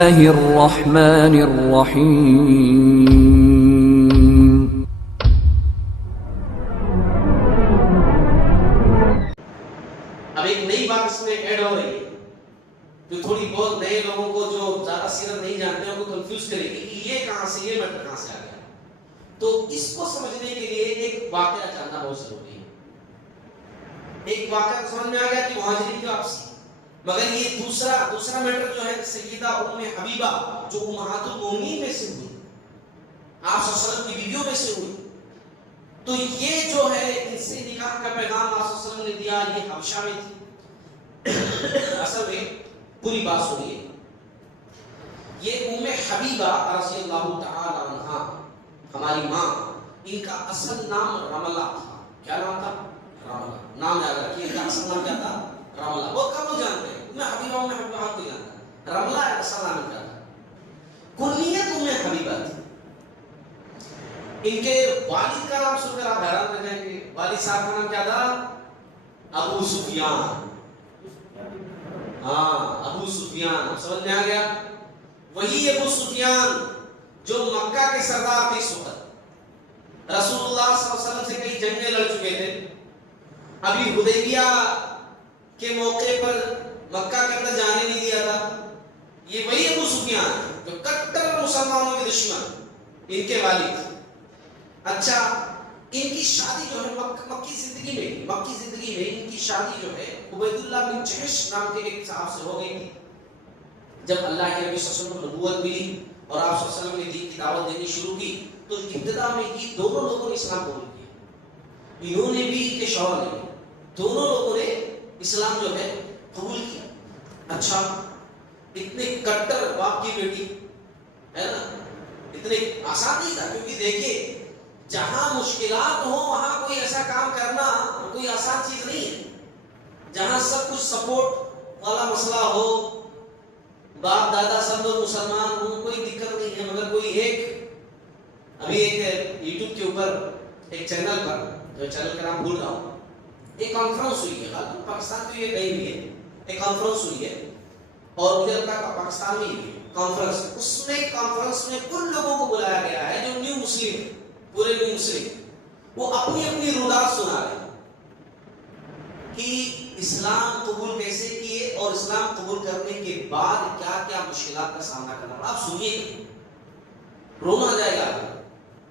الله الرحمن الرحيم. اب ایک نئی بات اس میں ایڈ ہو رہی ہے جو تھوڑی بہت نئے لوگوں کو جو زیادہ سیرت نہیں جانتے ہیں ان کو کنفیوز کرے گی کہ یہ کہاں سے یہ میٹر کہاں سے آ گیا. تو اس کو سمجھنے کے لیے ایک واقعہ جاننا بہت ضروری ہے. ایک واقعہ سمجھ میں آ گیا کہ مہاجرین کی واپسی، مگر یہ دوسرا میٹر جو ہے سیدہ ام حبیبہ جو امہات المومنین میں سے ہوئی، آپ صلی اللہ علیہ وسلم کی بیویوں میں سے ہوئی، تو یہ جو ہے ان سے نکاح کا پیغام آپ صلی اللہ علیہ وسلم نے دیا. یہ حبشہ میں تھی. اصل میں پوری بات سنیے. یہ ام حبیبہ رضی اللہ تعالی عنہا ہماری ماں، ان کا اصل نام رملہ تھا. کیا نام تھا؟ رملہ. نام یاد رکھیے، ان کا اصل نام کیا تھا؟ رملہ. وہ کم لوگ جانتے ہیں. ام حبیبہ آپ کو جانتا ہے. رملہ اصل نام کیا تھا؟ کنیت ام حبیبہ تھی. ان کے والد کا نام سن کر آپ حیران رہ جائیں گے. والد صاحب کا نام کیا تھا؟ ابو سفیان. ابو سفیان. سمجھ میں آ گیا؟ وہی ابو سفیان جو مکہ کے سردار تھے. اس وقت رسول اللہ صلی اللہ علیہ وسلم سے کئی جنگیں لڑ چکے تھے. ابھی حدیبیہ کے موقع پر مکہ کے اندر جانے نہیں دیا تھا. یہ وہی ابو سفیان جو کٹر مسلمانوں کے دشمن، ان کے والد. اچھا، ان کی شادی جو ہے مکی زندگی میں ان کی شادی جو ہے عبید اللہ بن جحش نام کے ایک صاحب سے ہو گئی تھی. جب اللہ کے نبی صلی اللہ علیہ وسلم کو نبوت ملی اور آپ صلی اللہ علیہ وسلم نے دین کی دعوت دینی شروع کی، تو ابتدا میں ہی دونوں لوگوں نے اسلام قبول کیا. انہوں نے بھی کہ شوہر نے بھی، دونوں لوگوں نے اسلام جو ہے قبول کیا. اچھا، اتنے کٹر باپ کی بیٹی ہے نا، اتنے آسان نہیں تھا. کیونکہ دیکھیے، جہاں مشکلات ہوں وہاں کوئی ایسا کام کرنا کوئی آسان چیز نہیں ہے. جہاں سب کچھ سپورٹ والا مسئلہ ہو، باپ دادا سب لوگ مسلمان ہوں، کوئی دقت نہیں ہے. مگر کوئی ابھی ایک یوٹیوب کے اوپر ایک چینل پر، جو چینل کا نام بھول رہا ہوں، ایک کانفرنس ہوئی ہے. پاکستان میں یہ کہیں بھی ہے، ایک کانفرنس ہوئی ہے اور مجھے لگتا ہے پاکستان میں ہی کانفرنس. اس میں کانفرنس میں ان لوگوں کو بلایا گیا ہے جو نیو مسلم، پورے نیو مسلم، وہ اپنی اپنی رودات سنا رہے ہیں کہ اسلام قبول کیسے کیے اور اسلام قبول کرنے کے بعد کیا کیا مشکلات کا سامنا کرنا پڑا. آپ سنیے گا، رونا جائے گا.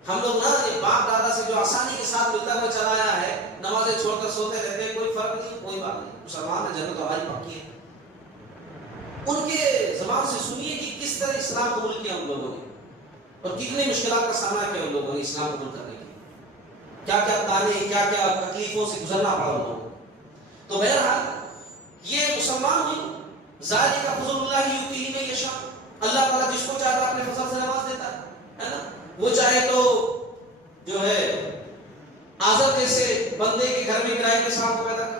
ہم لوگ نا باپ دادا سے جو آسانی کے ساتھ ملتا ہوا چلا آیا ہے، نمازیں چھوڑ کر سوتے رہتے ہیں، کوئی فرق نہیں، کوئی بات نہیں، مسلمان ہے، جنت ہماری پکی ہے. ان کے زبان سے سنیے کہ کس طرح اسلام قبول کیا ان لوگوں نے اور کتنے مشکلات کا سامنا کیا ان لوگوں نے اسلام قبول کرنے کے لیے. کیا کیا تانے، کیا کیا تکلیفوں سے گزرنا پڑا ان لوگوں کو. تو بہرحال یہ مسلمان ہوئی. ذالک فضل اللہ یؤتیہ من یشاء. اللہ تعالیٰ جس کو چاہتا اپنے فضل سے نواز دیتا ہے نا. وہ چاہے تو جو ہے آزر جیسے بندے کے گھر میں ابراہیم کے ساتھ کو پیدا کر،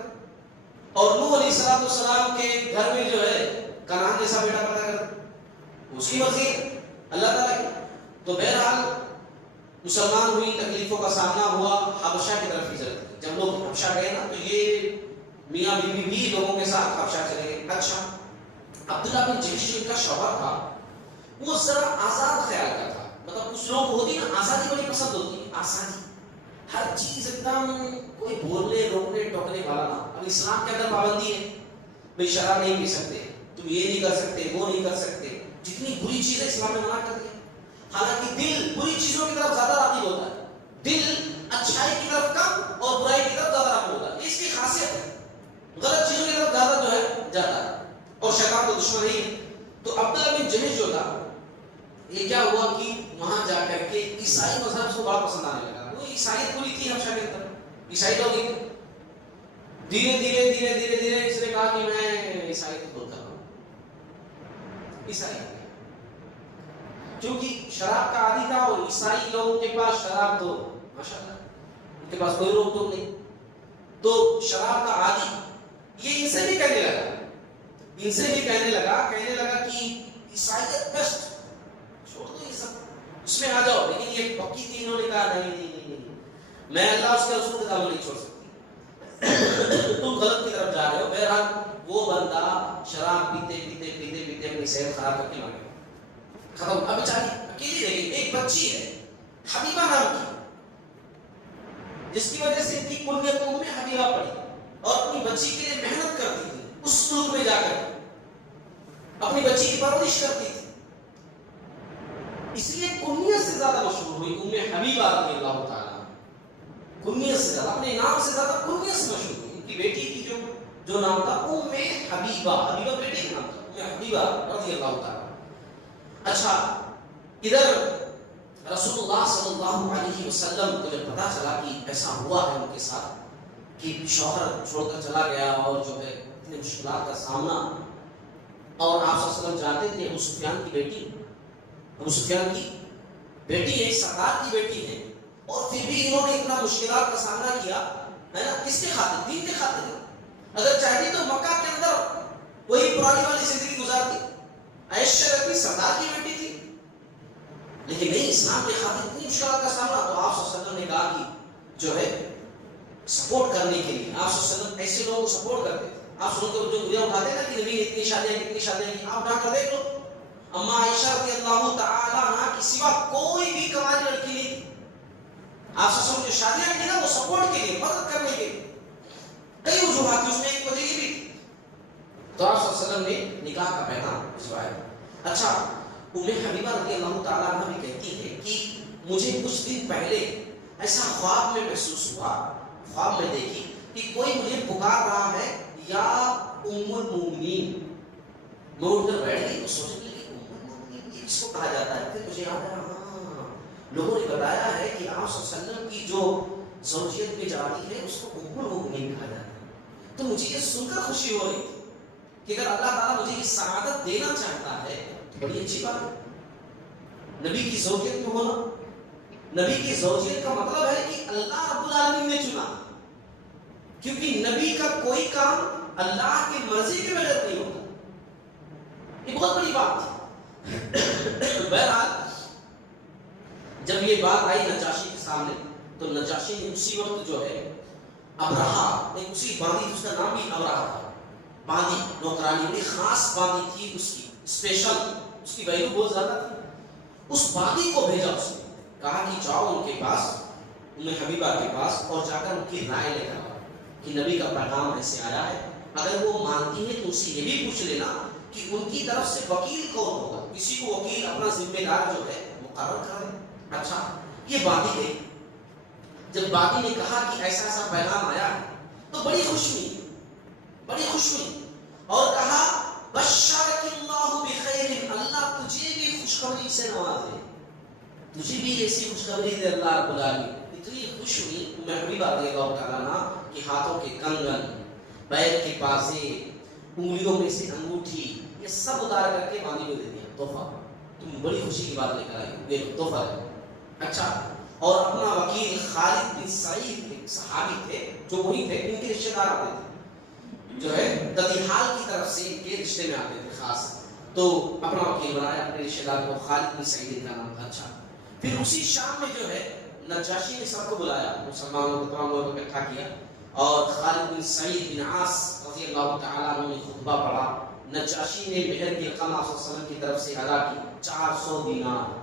اور نوح علیہ السلام کے گھر میں جو ہے کنعان جیسا بیٹا پیدا کر. اس کی مرضی ہے اللہ تعالیٰ کی. تو بہرحال مسلمان ہوئی، تکلیفوں کا سامنا ہوا، حبشہ کی طرف ہجرت کی. جب لوگ حبشہ گئے نا، تو یہ میاں بیوی بھی لوگوں کے ساتھ حبشہ چلے گئے. اچھا، عبداللہ بن جحش کا شوہر تھا، وہ ذرا آزاد خیال کا تھا. مطلب کچھ لوگ ہوتی نا آزادی بڑی پسند ہوتی ہے، آزادی، ہر چیز ایک دم کوئی بولنے روکنے ٹوکنے والا نہ. اب اسلام کے اندر پابندی ہے، بھئی شراب نہیں پی سکتے، تم یہ نہیں کر سکتے، وہ نہیں کر سکتے. جتنی بری چیزیں اسلام نے منع کر دی. حالانکہ دل بری چیزوں کی طرف زیادہ راغب ہوتا ہے، دل اچھائی کی طرف کم اور برائی کی طرف زیادہ راغب ہوتا ہے. اس کی خاصیت ہے. غلط چیزوں کی طرف زیادہ جو ہے جاتا ہے، اور شیطان تو دشمن ہی ہے. تو عبداللہ بن جحش جو تھا، یہ کیا ہوا کہ وہاں جا کر کے عیسائی مذہب کو بڑا پسند آنے لگا. وہ عیسائیت پوری تھی حبشہ کے اندر، عیسائی لوگ ہی. دھیرے دھیرے اس نے کہا کہ میں عیسائیت کو کرتا ہوں. عیسائی کیونکہ شراب کا عادی تھا، اور عیسائی لوگوں کے پاس شراب تو ماشاءاللہ ان کے پاس کوئی روک ٹوک نہیں. تو شراب کا عادی یہ ان سے بھی کہنے لگا کہ عیسائیت بیسٹ، چھوڑ دو یہ سب، اس میں آ جاؤ. لیکن یہ پکی تھی، انہوں نے کہا نہیں، میں اللہ اس کے رسول کا نہیں چھوڑ سکتی، تم غلط کی طرف جا رہے ہو. بہرحال وہ بندہ شراب پیتے اپنی صحت خراب کر کے مر گیا. ختم. اب بیچاری اکیلی رہ گئی. ایک بچی ہے حبیبہ نام کی, جس کی وجہ سے ان کی کنیت ام حبیبہ پڑی, اور اپنی بچی کے لیے محنت کرتی تھی اس ملک میں جا کر, اپنی بچی کی پرورش کرتی تھی, اس لیے کنیت سے زیادہ مشہور ہوئی ام حبیبہ رضی اللہ تعالیٰ. کنیت سے زیادہ, اپنے نام سے زیادہ کنیت سے مشہور ہوئی. ان کی بیٹی کی جو نام تھا ام حبیبہ, حبیبہ بیٹی کا نام تھا, ام حبیبہ رضی اللہ تعالیٰ. اچھا, ادھر رسول اللہ صلی اللہ علیہ وسلم کو جب پتا چلا کہ ایسا ہوا ہے ان کے ساتھ کہ شوہر چھوڑ کر چلا گیا اور جو ہے اتنے مشکلات کا سامنا, اور آپ صلی اللہ علیہ وسلم جانتے تھے ابو سفیان کی بیٹی, ابو سفیان کی بیٹی ہے, سردار کی بیٹی ہے, اور پھر بھی انہوں نے اتنا مشکلات کا سامنا کیا ہے نا, کس کے خاطر؟ دین کے خاطر. اگر چاہتی تو مکہ کے اندر وہی پرانی والی زندگی گزارتی, عائشہ رضی سردار کی بیٹی تھی, لیکن نہیں, اسلام کے خاطر اتنی مشکلات کا سامنا. تو آپ صلی اللہ علیہ وسلم نے کہا کہ جو ہے سپورٹ کرنے کے لیے, آپ صلی اللہ علیہ وسلم ایسے لوگوں کو سپورٹ کرتے تھے. آپ سن کے جو مجھے اٹھاتے نا کہ نبی نے اتنی شادیاں کی, آپ اٹھا کر دیکھ لو, اما عائشہ رضی اللہ تعالیٰ عنہا کے سوا کوئی بھی کمانے لڑکی نہیں تھی. آپ صلی اللہ علیہ وسلم جو شادیاں کی نا وہ سپورٹ کے لیے, مدد کرنے کے لیے. کئی وجوہات تھی, اس میں ایک وجہ یہ بھی تھی. تو آپ صلی اللہ علیہ وسلم نے نکاح کا پیغام بھجوایا. اچھا, ام حبیبہ رضی اللہ تعالیٰ عنہ بھی کہتی ہے کہ مجھے کچھ دن پہلے ایسا خواب میں محسوس ہوا, خواب میں دیکھی کہ کوئی مجھے پکار رہا ہے یا ام المؤمنین. میں اٹھ کر بیٹھ گئی, سوچنے لگی ام المؤمنین کس کو کہا جاتا ہے. پھر مجھے یاد آیا, ہاں لوگوں نے بتایا ہے کہ آپ صلی اللہ علیہ وسلم کی جو زوجیت میں جاتی ہے اس کو ام المؤمنین کہا جاتا ہے. تو مجھے یہ سن کر خوشی ہو رہی تھی کہ اگر اللہ تعالیٰ مجھے یہ سعادت دینا چاہتا ہے تو بڑی اچھی بات ہے. نبی کی زوجیت میں ہونا, نبی کی زوجیت کا مطلب ہے کہ اللہ رب العالمین نے چنا, کیونکہ نبی کا کوئی کام اللہ کی مرضی کے بغیر نہیں ہوتا. یہ بہت بڑی بات ہے. بہرحال جب یہ بات آئی نجاشی کے سامنے, تو نجاشی نے اسی وقت جو ہے ابرہا, ایک اسی باندی, اس کا نام بھی ابرہا تھا, باندی نوکرانی, بڑی خاص باندی تھی اس کی, اسپیشل, اس کی ویلیو بہت زیادہ تھی. اس باندی کو بھیجا, اس نے کہا کہ جاؤ ان کے پاس, ام حبیبہ کے پاس, اور جا کر ان کی رائے لے کر آؤ کہ نبی کا پیغام ایسے آیا ہے. اگر وہ مانتی ہے تو اسے یہ بھی پوچھ لینا کہ ان کی طرف سے وکیل کون ہوگا, کسی کو وکیل اپنا ذمہ دار جو ہے مقرر کرے. اچھا, یہ باندی گئی. جب باندی نے کہا کہ ایسا ایسا پیغام آیا ہے تو بڑی خوش ہوئی, بڑی خوش ہوئی, اور کہا بشرک اللہ بخیر, اللہ تجھے بھی خوشخبری سے نوازے, تجھے بھی ایسی خوشخبری دے اللہ رب العالمین. اتنی خوش ہوئی ام حبیبہ رضی اللہ تعالیٰ عنہ کہ ہاتھوں کے کنگن, پیر کے پازے, انگلیوں میں سے انگوٹھی, یہ سب اتار کر کے باندی کو دے دیا تحفہ. تم بڑی خوشی کی بات لے کر آئی, دیکھو تحفہ ہے. اچھا, اور اپنا وکیل خالد بن سعید, ایک صحابی تھے جو وہی تھے, ان کے رشتے دار آتے تھے, جو ہے تدیحال کی طرف سے ان کے رشتے میں آتے تھے خاص, تو اپنا وکیل بنایا اپنے رشتے دار کو, خالد بن سعید کا نام تھا. اچھا, پھر اسی شام میں جو ہے نجاشی نے سب کو بلایا, مسلمانوں کو, تمام لوگوں کو اکٹھا کیا, اور خالد بن سعید بن عاص رضی اللہ تعالیٰ عنہ نے خطبہ پڑھا. نجاشی نے مہر کی رقم آپ صلی اللہ علیہ وسلم کی طرف سے ادا کی, 400 دینار.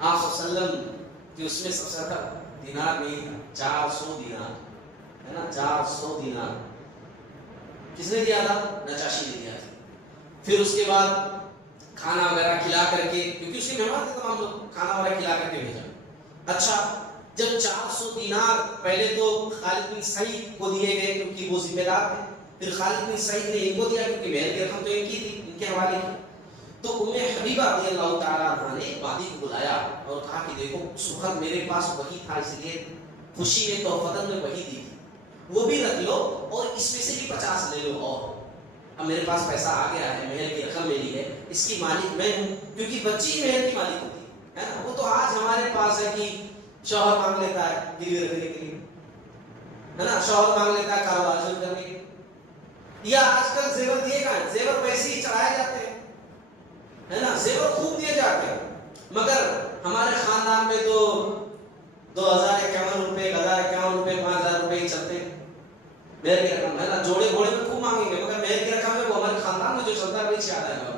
آپ صلی اللہ علیہ وسلم کہ اس میں سب سے زیادہ دینار نہیں تھا, 400 دینار ہے نا, 400 دینار کس نے دیا تھا؟ نجاشی نے دیا تھا. پھر اس کے بعد کھانا وغیرہ کھلا کر کے, کیونکہ اس کے مہمان تھے تمام لوگ, کھانا وغیرہ کھلا کر کے بھیجا. اچھا, جب 400 دینار پہلے تو خالد بن سعید کو دیے گئے کیونکہ وہ ذمہ دار تھے, پھر خالد بن سعید نے ان کو دیا کیونکہ مہر کی رقم تو ان کی تھی, ان کے حوالے کی. تو ام حبیبہ رضی اللہ تعالیٰ عنہ نے باندی کو بلایا اور کہا کہ دیکھو اس وقت میرے پاس وہی تھا, اس لیے خوشی میں تحفتاً میں وہی دی تھی, وہ بھی رکھ لو اور اس میں سے بھی 50 لے لو. اور اب میرے پاس پیسہ آ گیا ہے, مہر کی رقم میری ہے, اس کی مالک میں ہوں, کیونکہ بچی مہر کی مالک ہوتی ہے نا. وہ تو آج ہمارے پاس ہے کہ شوہر مانگ لیتا ہے گروی رکھنے کے لیے, ہے نا, شوہر مانگ لیتا ہے کاروبار شروع کرنے کے لیے, یا آج کل زیور دیے گا, زیور پیسے ہی چڑھائے جاتے ہیں, ہے نا, زیور خوب دیے جاتے ہیں. مگر ہمارے خاندان میں تو 2051 روپے, 1051 روپے, 5000 روپے ہی چلتے ہیں مہر کی رقم, ہے نا. جوڑے گھوڑے میں خوب مانگیں گے, مگر مہر کی رقم میں وہ ہمارے خاندان میں جو چلتا ہے وہی زیادہ ہے.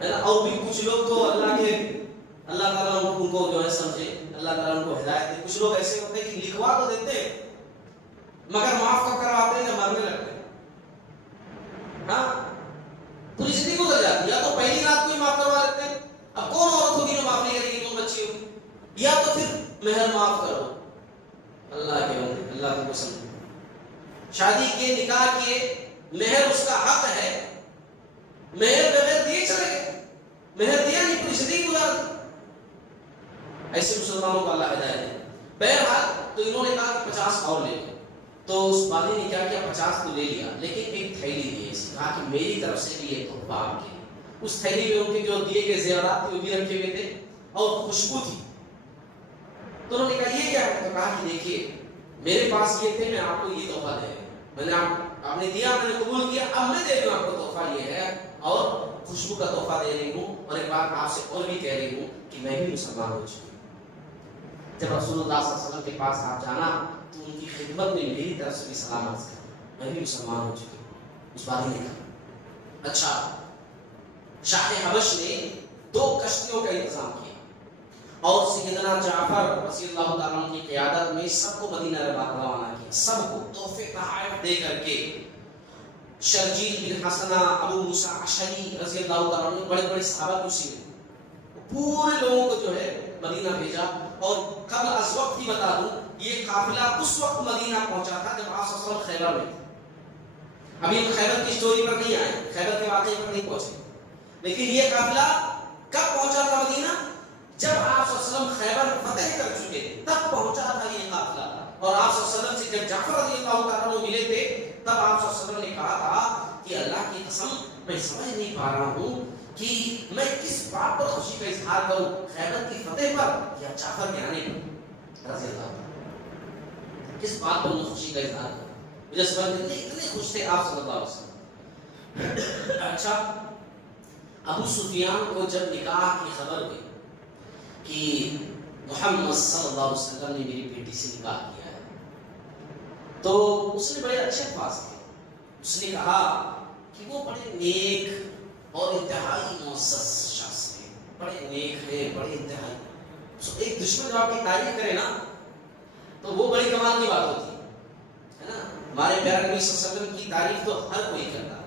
ہے نا. اور بھی کچھ لوگ تو اللہ تعالیٰ ان کو جو ہے سمجھے، اللہ تعالیٰ ان کو ہدایت دے. کچھ لوگ ایسے ہوتے ہیں کہ لکھوا تو دیتے ہیں مگر معاف کر کرواتے ہیں یا مرنے لگتے ہیں. ہاں پوری زندگی گزر جاتی ہے. یا تو پہلی رات کو ہی معاف کروا لیتے ہیں. اب کون عورت ہوگی جو معاف نہیں کرے گی، تم بچی ہو. یا تو پھر مہر معاف کرو. اللہ کے بندے، اللہ کی قسم، شادی کے نکاح کے مہر اس کا حق ہے. مہر بغیر دیے چلے گئے، مہر دیا نہیں، پوری زندگی گزار دی. ایسے مسلمانوں کو اللہ ہدایت دے. بہرحال تو انہوں نے کہا کہ 50 اور لے لو. تو اس والد نے کیا کیا، 50 تو لے لیا لیکن ایک تھیلی دی. کہا کہ میری طرف سے بھی یہ تحفہ آپ کے. اس تھیلی میں ان کے جو دیے گئے زیورات تھے وہ بھی رکھے ہوئے تھے اور خوشبو تھی. تو انہوں نے کہا یہ کیا ہے؟ تو کہا کہ دیکھیے میرے پاس یہ تھے، میں آپ کو یہ تحفہ دے رہا ہوں. میں نے آپ نے دیا، میں نے قبول کیا، اب میں دے رہی ہوں آپ کو تحفہ یہ ہے اور خوشبو کا تحفہ دے رہی ہوں. اور ایک بات آپ سے اور بھی کہہ رہی ہوں کہ میں بھی مسلمان ہو چکی ہوں. جب رسول اللہ صلی اللہ علیہ وسلم کے پاس آپ جانا تو ان کی خدمت میں میری طرف سے بھی سلام عرض کرنا، میں بھی مسلمان ہو چکی ہوں. اس بات نے کہا. اچھا، شاہ حبش نے 2 کشتیوں کا انتظام کیا اور سیدنا جعفر رضی اللہ تعالیٰ عنہ کی قیادت میں سب کو مدینہ روانہ کیا. سب کو تحفے تحائف دے کر کے. شرجیل بن حسنہ، ابو موسیٰ اشعری رضی اللہ تعالیٰ عنہ، بڑے بڑے صحابہ اسی میں پورے لوگوں کو جو ہے مدینہ بھیجا. اور قبل از وقت ہی بتا دوں، یہ قافلہ اس وقت مدینہ پہنچا تھا جب آپ صلی اللہ علیہ وسلم خیبر میں تھے. ابھی ہم خیبر کی سٹوری پر نہیں آئے، خیبر کے واقعے پر نہیں پہنچے، لیکن یہ قافلہ کب پہنچا تھا مدینہ؟ جب آپ صلی اللہ علیہ وسلم خیبر فتح کر چکے تھے تب پہنچا تھا یہ قافلہ. اور آپ صلی اللہ علیہ وسلم سے جب جعفر رضی اللہ تعالیٰ عنہ ملے تھے تب آپ صلی اللہ علیہ وسلم نے کہا تھا کہ اللہ کی قسم میں سمجھ نہیں پا رہا ہوں کہ میں کس بات پر خوشی کا اظہار کروں، خیبر کی فتح پر یا جعفر کے آنے پر رضی اللہ تعالیٰ. کس بات پر میں خوشی کا اظہار کروں؟ مجھے سمجھ نہیں، اتنے خوش تھے آپ صلی اللہ علیہ وسلم. اچھا، ابو سفیان کو جب نکاح کی خبر ہوئی کہ محمد صلی اللہ علیہ وسلم نے میری بیٹی سے نکاح کیا ہے تو اس نے بڑے اچھے الفاظ کہے. اس نے کہا کہ وہ بڑے نیک اور انتہائی معزز شخص ہیں، بڑے نیک ہیں، بڑے انتہائی. ایک دشمن جو آپ کی تعریف کرے نا تو وہ بڑی کمال کی بات ہوتی ہے نا. ہمارے پیارے نبی صلی اللہ علیہ وسلم کی تعریف تو ہر کوئی کرتا ہے.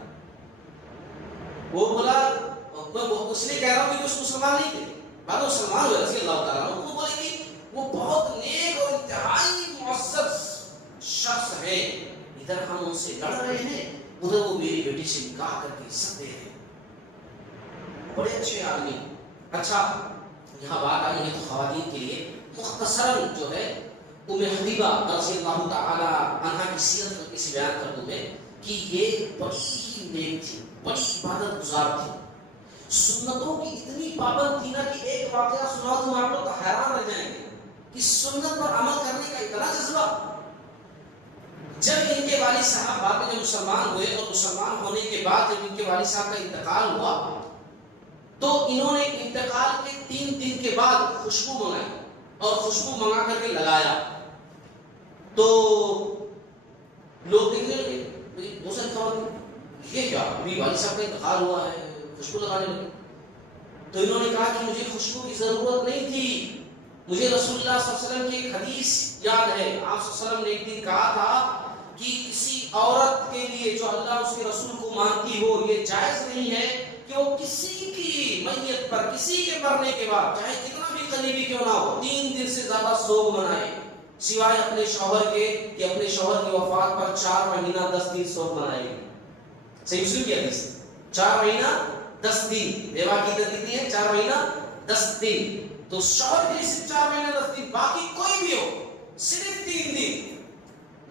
وہ بولا، اس نے کہہ رہا ہوں کہ اس مسلمان نہیں تھے، بعد میں مسلمان ہوئے رضی اللہ تعالیٰ عنہ. وہ بولے کہ وہ بہت نیک اور انتہائی معزز شخص ہے، ادھر ہم ان سے لڑ رہے ہیں، ادھر وہ میری بیٹی سے نکاح کر کے عزت دے رہے ہیں، بڑے اچھے آدمی. اچھا، یہاں بات آئی ہے تو خواتین کے لیے مختصراً جو ہے ام حبیبہ رضی اللہ تعالی عنہا کی سیرت اس بیان کر دوں میں کہ یہ بڑی ہی نیک تھی، بڑی عبادت گزار تھی، سنتوں کی اتنی پابند تھی نا کہ ایک واقعہ سناؤ تو آپ لوگ حیران رہ جائیں گے کہ سنت پر عمل کرنے کا اتنا جذبہ. جب ان کے والد صاحب بعد میں جب مسلمان ہوئے اور مسلمان ہونے کے بعد جب ان کے والد صاحب کا انتقال ہوا تو انہوں نے انتقال کے 3 دن کے بعد خوشبو منگائی اور خوشبو منگا کر کے لگایا. تو لوگ دیکھنے لگے بہت سارے خواتین، یہ کیا ابھی والد صاحب کا انتقال ہوا ہے، خوشبو لگانے لگے. تو انہوں نے کہا کہ مجھے خوشبو کی ضرورت نہیں تھی، مجھے رسول اللہ صلی اللہ علیہ وسلم کی ایک حدیث یاد ہے. آپ صلی اللہ علیہ وسلم نے ایک دن کہا تھا کہ کسی عورت کے لیے جو اللہ اس کے رسول کو مانتی ہو یہ جائز نہیں ہے کہ وہ کسی کی میت پر، کسی کے مرنے کے بعد چاہے کتنا بھی قریبی کیوں نہ ہو 3 دن سے زیادہ سوگ منائے سوائے اپنے شوہر کے کہ اپنے شوہر کی وفات پر 4 مہینہ 10 دن سوگ منائے. صحیح مسلم کی حدیث، 4 مہینہ 10 دن. بیوہ کی عدت کتنی ہے؟ 4 مہینہ 10 دن. تو شوہر کے صرف 4 مہینہ 10 دن، باقی کوئی بھی ہو صرف 3 دن.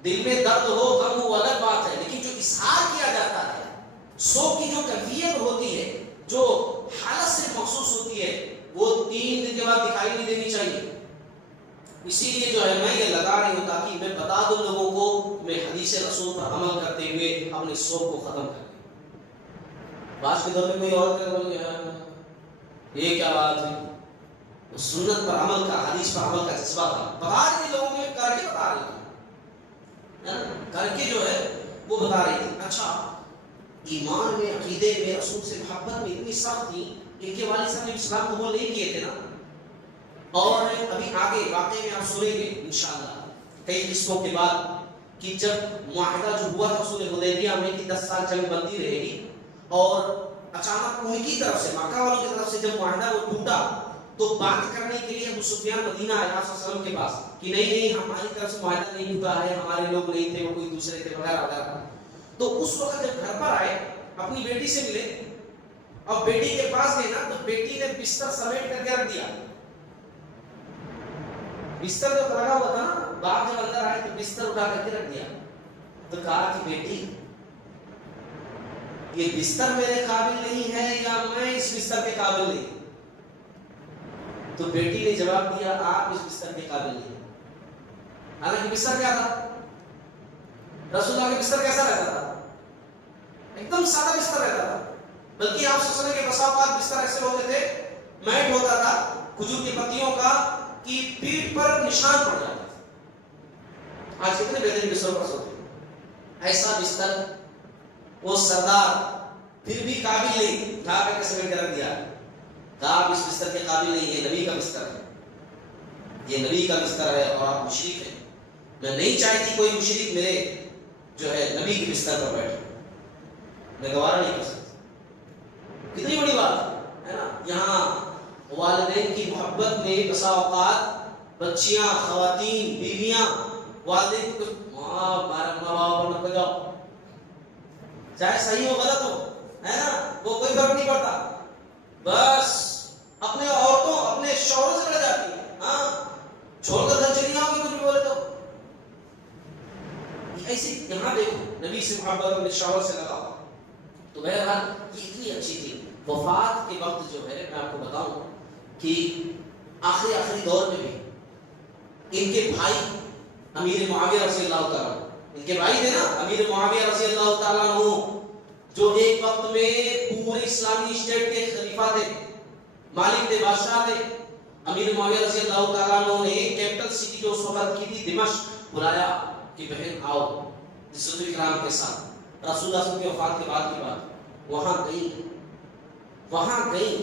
دل میں درد ہو، غم ہو، الگ بات ہے، لیکن جو اظہار کیا جاتا ہے، سوگ کی جو کیفیت ہوتی ہے، جو حالت سے محسوس ہوتی ہے، وہ 3 دن کے بعد دکھائی نہیں دینی چاہیے. اسی لیے جو ہے میں یہ لگا رہی ہوں تاکہ میں بتا دوں لوگوں کو میں حدیث رسول پر عمل کرتے ہوئے اپنے سوگ کو ختم کر دیں. آج کے دور میں کوئی اور یہ کیا بات ہے؟ سنت پر عمل کا، حدیث پر عمل کا جذبہ تھا. بتا رہی تھی لوگوں میں، کر کے بتا رہی تھی، کر کے جو ہے وہ بتا رہی تھی. اچھا، ایمان میں, عقیدے میں, رسول سے محبت میں اتنی سخت تھی. ان کے والد صاحب نے اسلام قبول نہیں کیے تھے نا. اور ابھی آگے واقعے میں آپ سنیں گے انشاءاللہ کئی قسموں کے بعد کہ جب معاہدہ جو ہوا تھا صلح حدیبیہ میں کہ 10 سال جنگ بندی رہے گی, اور اچانک ان کی طرف سے, مکہ والوں کی طرف سے جب معاہدہ وہ ٹوٹا تو بات کرنے کے لیے ابو سفیان مدینہ آیا آپ صلی اللہ علیہ وسلم کے پاس کہ نہیں ہماری طرف سے معاہدہ نہیں ٹوٹا ہے, ہمارے لوگ نہیں تھے, وہ کوئی دوسرے تھے وغیرہ وغیرہ. تو اس وقت جب گھر پر آئے اپنی بیٹی سے ملے اور بیٹی کے پاس گئے نا تو بیٹی نے بستر سمیٹ کر کے رکھ دیا. بستر جو لگا ہوا تھا نا, باپ جب اندر آئے تو بستر اٹھا کر کے رکھ دیا. تو کہا کہ بیٹی یہ بستر میرے قابل نہیں ہے یا میں اس بستر کے قابل نہیں. تو بیٹی نے جواب دیا آپ اس بستر کے قابل نہیں. حالانکہ بستر کیا تھا, رسول اللہ کے بستر کیسا رہتا تھا, ایک دم سادہ بستر رہتا تھا. بلکہ آپ صلی اللہ علیہ وسلم کے مسافات بستر ایسے ہوتے تھے, میٹ ہوتا تھا کھجور کی پتیوں کا کہ پیٹھ پر نشان پڑ جاتا تھا. آج کتنے بہترین بستروں پر سوتے ہیں, ایسا بستر وہ سردار پھر بھی قابل نہیں, اٹھا کر کے سمیٹ کر رکھ دیا. کہا آپ اس بستر کے قابل نہیں, یہ نبی کا بستر ہے, یہ نبی کا بستر ہے اور آپ مشرک ہیں. میں نہیں چاہتی کوئی مشرک میرے جو ہے نبی کے بستر پر بیٹھے, میں گوارا نہیں کر سکتا. کتنی بڑی بات ہے نا. یہاں والدین کی محبت میں بسا اوقات بچیاں, خواتین, بیویاں والدین کو ماں باپ پر جاؤ, چاہے صحیح ہو غلط ہو, ہے نا, وہ کوئی فرق نہیں پڑتا. بس اپنے عورتوں اپنے شوہروں سے لڑ جاتی ہے, ہاں چھوڑ کر گھر چلی جاؤ گی کچھ بھی بولے تو. ایسی یہاں دیکھو نبی سے محبت اپنے شوہر سے لگا. تو بہرحال یہ اتنی اچھی تھی. وفات کے وقت جو ہے میں آپ کو بتاؤں کہ آخری دور میں بھی ان کے بھائی امیر معاویہ رضی اللہ تعالیٰ, ان کے بھائی تھے نا امیر معاویہ رضی اللہ تعالیٰ عنہ, جو ایک وقت میں پورے اسلامی اسٹیٹ کے خلیفہ تھے, مالک تھے, بادشاہ تھے. امیر معاویہ رضی اللہ تعالیٰ عنہ نے کیپٹل سٹی جو اس وقت کی تھی دمشق بلایا کہ بہن آؤ عزت اکرام کے ساتھ. رسول اللہ صلی اللہ علیہ وسلم کی وفات کے بعد کی بات, وہاں گئی.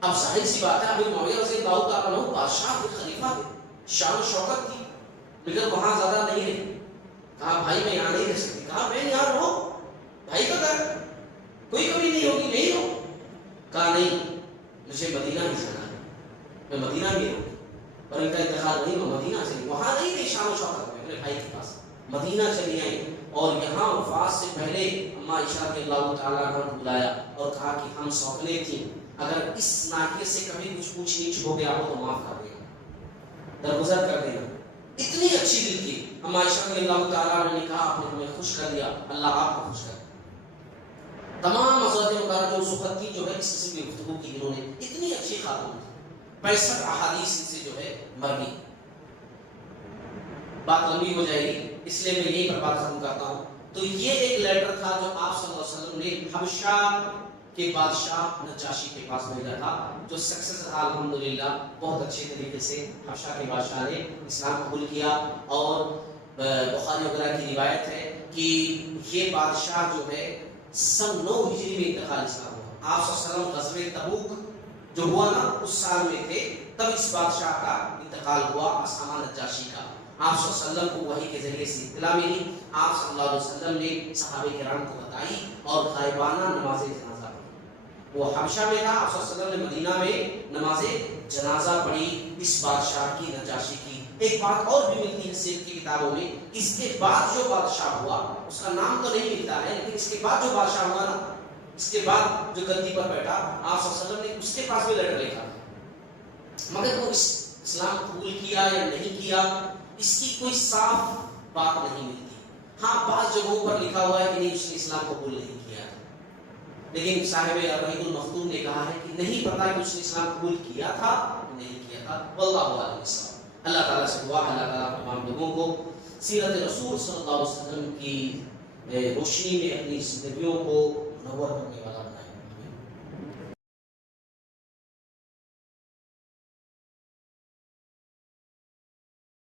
اب ظاہر سی بات ہے امیر معاویہ رضی اللہ تعالیٰ عنہ بادشاہ تھے, خلیفہ تھے, شان و شوکت تھی, مگر وہاں زیادہ نہیں رہے. کہا بھائی میں یہاں نہیں رہ سکتی. کہا میں یہاں رہو, بھائی کا گھر, کوئی کمی نہیں ہوگی, نہیں ہو. کہا نہیں مجھے مدینہ ہی جانا ہے, میں مدینہ بھی رہوں. اور ان کا انتخاب نہیں, میں مدینہ چلی, وہاں نہیں رہی شان و شوکت میں اپنے بھائی کے پاس, مدینہ چلی آئی. اور یہاں وفات سے پہلے اما عائشہ رضی اللہ تعالیٰ عنہ کو بلایا اور کہا کہ ہم سوکلے تھیں, اگر اس ناحیے سے کبھی کچھ پوچھ نیچ ہو گیا ہو تو معاف کر دینا, درگزر کر دینا. اتنی اچھی دل کی اما عائشہ رضی اللہ تعالیٰ عنہ نے کہا آپ نے ہمیں خوش کر دیا, اللہ آپ کو خوش کر. تمام ازواج مطالعہ جو اس وقت کی جو ہے اس قسم کی گفتگو کی انہوں نے, اتنی اچھی خاتون تھی. 65 احادیث سے جو ہے مرمی. بات لمبی ہو جائے گی اس لیے میں یہی پر بات ختم کرتا ہوں. تو یہ ایک لیٹر تھا جو آپ صلی اللہ علیہ وسلم نے حبشہ کے بادشاہ نجاشی کے پاس بھیجا تھا, جو سکسیس رہا الحمدللہ. بہت اچھے طریقے سے حبشہ کے بادشاہ نے اسلام قبول کیا. اور بخاری وغیرہ کی روایت ہے کہ یہ بادشاہ جو ہے سن 9 ہجری میں انتقال اسلام ہوا. آپ صلی اللہ علیہ وسلم غزوہ تبوک جو ہوا نا اس سال میں تھے, تب اس بادشاہ کا انتقال ہوا, اسامہ نجاشی کا. آپ صلی اللہ علیہ وسلم کو وحی کے ذریعے سے اطلاع ملی, آپ صلی اللہ علیہ وسلم نے صحابہ کرام کو بتائی اور غائبانہ نماز جنازہ پڑھی. وہ حبشہ میں تھا, آپ صلی اللہ علیہ وسلم نے مدینہ میں نماز جنازہ پڑھی اس بادشاہ کی, نجاشی کی. ایک بات اور بھی ملتی ہے سیرت کی کتابوں میں, اس کے بعد جو بادشاہ ہوا اس کا نام تو نہیں ملتا ہے, لیکن اس کے بعد جو بادشاہ ہوا نا, اس کے بعد جو گدی پر بیٹھا, آپ صلی اللہ علیہ وسلم نے اس کے پاس بھی لیٹر لکھا, مگر وہ اسلام قبول کیا یا نہیں کیا اس کی کوئی صاف بات نہیں ملتی. ہاں بعض جگہوں پر لکھا ہوا ہے کہ نہیں اس نے اسلام قبول نہیں کیا, لیکن صاحب الرحیق المختوم نے کہا ہے کہ نہیں پتا کہ اس نے اسلام قبول کیا تھا نہیں کیا تھا. واللہ اعلم. اللہ تعالیٰ سے دعا, اللہ تعالیٰ تمام لوگوں کو سیرت رسول صلی اللہ علیہ وسلم کی روشنی میں اپنی زندگیوں کو منور کرنے والا بنائے.